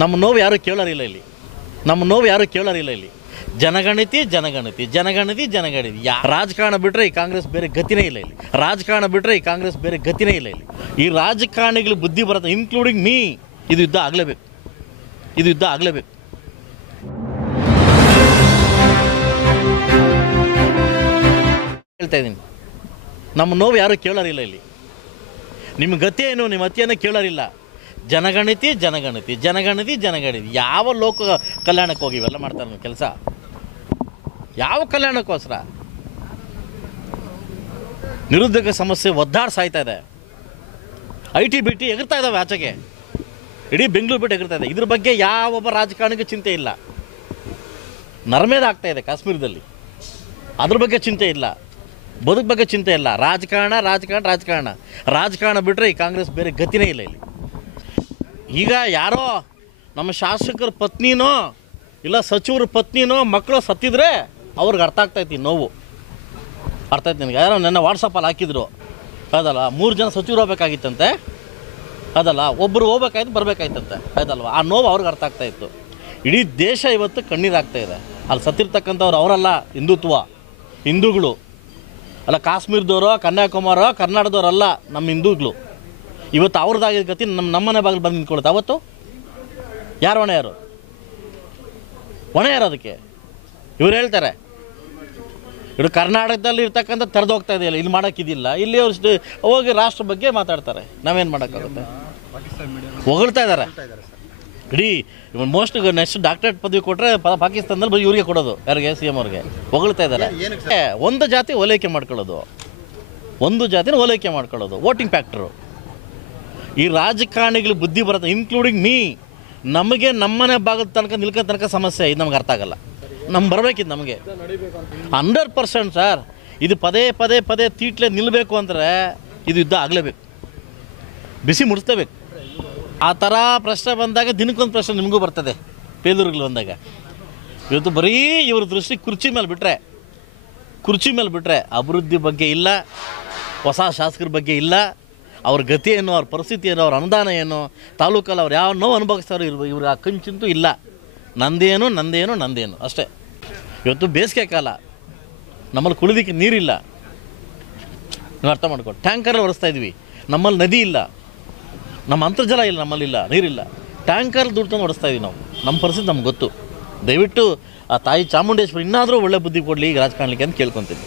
ನಮ್ಮ ನೋವು ಯಾರೂ ಕೇಳೋರಿಲ್ಲ ಇಲ್ಲಿ. ನಮ್ಮ ನೋವು ಯಾರೂ ಕೇಳೋರಿಲ್ಲ ಇಲ್ಲಿ. ಜನಗಣತಿ ಜನಗಣತಿ ಜನಗಣತಿ ಜನಗಣತಿ. ರಾಜಕಾರಣ ಬಿಟ್ಟರೆ ಈ ಕಾಂಗ್ರೆಸ್ ಬೇರೆ ಗತಿನೇ ಇಲ್ಲ ಇಲ್ಲಿ. ರಾಜಕಾರಣ ಬಿಟ್ಟರೆ ಈ ಕಾಂಗ್ರೆಸ್ ಬೇರೆ ಗತಿನೇ ಇಲ್ಲ ಇಲ್ಲಿ. ಈ ರಾಜಕಾರಣಿಗಳು ಬುದ್ಧಿ ಬರುತ್ತೆ, ಇನ್ಕ್ಲೂಡಿಂಗ್ ಮೀ. ಇದು ಯುದ್ಧ ಆಗಲೇಬೇಕು, ಇದು ಯುದ್ಧ ಆಗಲೇಬೇಕು. ಹೇಳ್ತಾ ಇದ್ದೀನಿ, ನಮ್ಮ ನೋವು ಯಾರೂ ಕೇಳೋರಿಲ್ಲ ಇಲ್ಲಿ. ನಿಮ್ಮ ಗತಿ ಏನು, ನಿಮ್ಮ ಅತಿಯನ್ನು ಕೇಳೋರಿಲ್ಲ. ಜನಗಣತಿ ಜನಗಣತಿ ಜನಗಣತಿ ಜನಗಣತಿ. ಯಾವ ಲೋಕ ಕಲ್ಯಾಣಕ್ಕೆ ಹೋಗಿ ಇವೆಲ್ಲ ಮಾಡ್ತಾರೆ ನೀವು ಕೆಲಸ? ಯಾವ ಕಲ್ಯಾಣಕ್ಕೋಸ್ಕರ? ನಿರುದ್ಯೋಗ ಸಮಸ್ಯೆ ಒದ್ದಾಡಿ ಸಾಯ್ತಾ ಇದೆ. IT ಬಿಟ್ಟು ಎಗರ್ತಾ ಇದ್ದಾವೆ ಆಚೆಗೆ, ಇಡೀ ಬೆಂಗಳೂರು ಬಿಟ್ಟು ಎಗರ್ತಾ ಇದೆ. ಇದ್ರ ಬಗ್ಗೆ ಯಾವೊಬ್ಬ ರಾಜಕಾರಣಿಗೂ ಚಿಂತೆ ಇಲ್ಲ. ನರಮೇಧ ಆಗ್ತಾ ಇದೆ ಕಾಶ್ಮೀರದಲ್ಲಿ, ಅದ್ರ ಬಗ್ಗೆ ಚಿಂತೆ ಇಲ್ಲ. ಬದುಕು ಬಗ್ಗೆ ಚಿಂತೆ ಇಲ್ಲ. ರಾಜಕಾರಣ ರಾಜಕಾರಣ ರಾಜಕಾರಣ ರಾಜಕಾರಣ ಬಿಟ್ಟರೆ ಈ ಕಾಂಗ್ರೆಸ್ ಬೇರೆ ಗತಿನೇ ಇಲ್ಲ ಇಲ್ಲಿ. ಈಗ ಯಾರೋ ನಮ್ಮ ಶಾಸಕರ ಪತ್ನಿನೋ ಇಲ್ಲ ಸಚಿವರ ಪತ್ನಿನೋ ಮಕ್ಕಳು ಸತ್ತಿದ್ರೆ ಅವ್ರಿಗೆ ಅರ್ಥ ಆಗ್ತೈತಿ ನೋವು. ಅರ್ಥ ಆಯ್ತು ನಿನಗೆ? ಯಾರೋ ನನ್ನ ವಾಟ್ಸಪ್ಪಲ್ಲಿ ಹಾಕಿದ್ರು ಅದಲ್ಲ, 3 ಜನ ಸಚಿವರು ಹೋಗ್ಬೇಕಾಗಿತ್ತಂತೆ ಅದಲ್ಲ, ಒಬ್ಬರು ಹೋಗ್ಬೇಕಾಯ್ತು ಬರಬೇಕಾಯ್ತಂತೆ ಅದಲ್ವ. ಆ ನೋವು ಅವ್ರಿಗೆ ಅರ್ಥ ಆಗ್ತಾಯಿತ್ತು. ಇಡೀ ದೇಶ ಇವತ್ತು ಕಣ್ಣೀರಾಗ್ತಾ ಇದೆ. ಅಲ್ಲಿ ಸತ್ತಿರ್ತಕ್ಕಂಥವ್ರು ಅವರಲ್ಲ, ಹಿಂದೂಗಳು ಅಲ್ಲ. ಕಾಶ್ಮೀರದವರು, ಕನ್ಯಾಕುಮಾರೋ, ಕರ್ನಾಟಕದವರಲ್ಲ, ನಮ್ಮ ಹಿಂದೂಗಳು. ಇವತ್ತು ಅವ್ರದ್ದಾಗಿದ್ದ ಗತಿ ನಮ್ಮನೆ ಬಾಗಿಲು ಬಂದು ನಿಂತ್ಕೊಳುತ್ತೆ. ಅವತ್ತು ಯಾರು ಹೊಣೆ? ಯಾರು ಅದಕ್ಕೆ? ಇವ್ರು ಹೇಳ್ತಾರೆ ಇವರು ಕರ್ನಾಟಕದಲ್ಲಿ ಇರ್ತಕ್ಕಂಥ ತೆರೆದು ಹೋಗ್ತಾ ಇದೆಯಲ್ಲ, ಇಲ್ಲಿ ಮಾಡೋಕ್ಕಿದ್ದಿಲ್ಲ. ಇಲ್ಲಿ ಅವ್ರು ಹೋಗಿ ರಾಷ್ಟ್ರ ಬಗ್ಗೆ ಮಾತಾಡ್ತಾರೆ. ನಾವೇನು ಮಾಡೋಕ್ಕಾಗುತ್ತೆ? ಹೊಗಳ್ತಾ ಇದ್ದಾರೆ ಇಡೀ. ಮೋಸ್ಟ್ ನೆಕ್ಸ್ಟ್ ಡಾಕ್ಟರೇಟ್ ಪದವಿ ಕೊಟ್ಟರೆ ಪಾಕಿಸ್ತಾನದಲ್ಲಿ ಬರೀ ಇವರಿಗೆ ಕೊಡೋದು. ಯಾರಿಗೆ? CM ಅವ್ರಿಗೆ ಹೊಗಳ್ತಾ ಇದ್ದಾರೆ. ಒಂದು ಜಾತಿ ಓಲೈಕೆ ಮಾಡ್ಕೊಳ್ಳೋದು, ಒಂದು ಜಾತಿನ ಓಲೈಕೆ ಮಾಡ್ಕೊಳ್ಳೋದು ವೋಟಿಂಗ್ ಫ್ಯಾಕ್ಟ್ರು. ಈ ರಾಜಕಾರಣಿಗಳು ಬುದ್ಧಿ ಬರುತ್ತೆ, ಇನ್ಕ್ಲೂಡಿಂಗ್ ಮೀ. ನಮಗೆ ನಮ್ಮನೆ ಭಾಗದ ತನಕ ನಿಲ್ಕೋ ತನಕ ಸಮಸ್ಯೆ ಇದು ನಮ್ಗೆ ಅರ್ಥ ಆಗಲ್ಲ. ಬರಬೇಕಿದ್ದು ನಮಗೆ 100% ಸರ್. ಇದು ಪದೇ ಪದೇ ಪದೇ ತೀಟ್ಲೆ ನಿಲ್ಲಬೇಕು ಅಂದರೆ ಇದು ಯುದ್ಧ ಆಗಲೇಬೇಕು, ಬಿಸಿ ಮುಡಿಸ್ಲೇಬೇಕು. ಆ ಥರ ಪ್ರಶ್ನೆ ಬಂದಾಗ ದಿನಕ್ಕೊಂದು ಪ್ರಶ್ನೆ ನಿಮಗೂ ಬರ್ತದೆ ಬೇಲೂರುಗಳು ಬಂದಾಗ. ಇವತ್ತು ಬರೀ ಇವ್ರ ದೃಷ್ಟಿ ಕುರ್ಚಿ ಮೇಲೆ ಬಿಟ್ಟರೆ ಅಭಿವೃದ್ಧಿ ಬಗ್ಗೆ ಇಲ್ಲ, ಹೊಸ ಶಾಸಕರ ಬಗ್ಗೆ ಇಲ್ಲ, ಅವ್ರ ಗತಿ ಏನು, ಅವ್ರ ಪರಿಸ್ಥಿತಿ ಏನು, ಅವ್ರ ಅನುದಾನ ಏನು, ತಾಲೂಕಲ್ಲಿ ಅವ್ರು ಯಾವ ನೋವು ಅನುಭವಿಸ್ತಾರೋ ಇವ್ರಿಗೆ ಆ ಕಂಚಿಂತೂ ಇಲ್ಲ. ನಂದೇನು ಅಷ್ಟೇ. ಇವತ್ತು ಬೇಸಿಗೆ ಕಾಲ, ನಮ್ಮಲ್ಲಿ ಕುಡಿಯೋದಕ್ಕೆ ನೀರಿಲ್ಲ. ನೀವು ಅರ್ಥ ಮಾಡ್ಕೊಂಡು ಟ್ಯಾಂಕರಲ್ಲಿ ಒರೆಸ್ತಾ ಇದ್ವಿ. ನಮ್ಮಲ್ಲಿ ನದಿ ಇಲ್ಲ, ನಮ್ಮ ಅಂತರ್ಜಲ ಇಲ್ಲ, ನಮ್ಮಲ್ಲಿಲ್ಲ, ನೀರಿಲ್ಲ. ಟ್ಯಾಂಕರ್ ದುಡ್ಡು ತಂದು ಓಡಿಸ್ತಾ ಇದ್ದೀವಿ ನಾವು. ನಮ್ಮ ಪರಿಸ್ಥಿತಿ ನಮ್ಗೆ ಗೊತ್ತು. ದಯವಿಟ್ಟು ಆ ತಾಯಿ ಚಾಮುಂಡೇಶ್ವರಿ ಇನ್ನಾದರೂ ಒಳ್ಳೆ ಬುದ್ಧಿ ಕೊಡಲಿ ಈಗ ರಾಜಕಾರಣಕ್ಕೆ ಅಂತ ಕೇಳ್ಕೊತೀನಿ.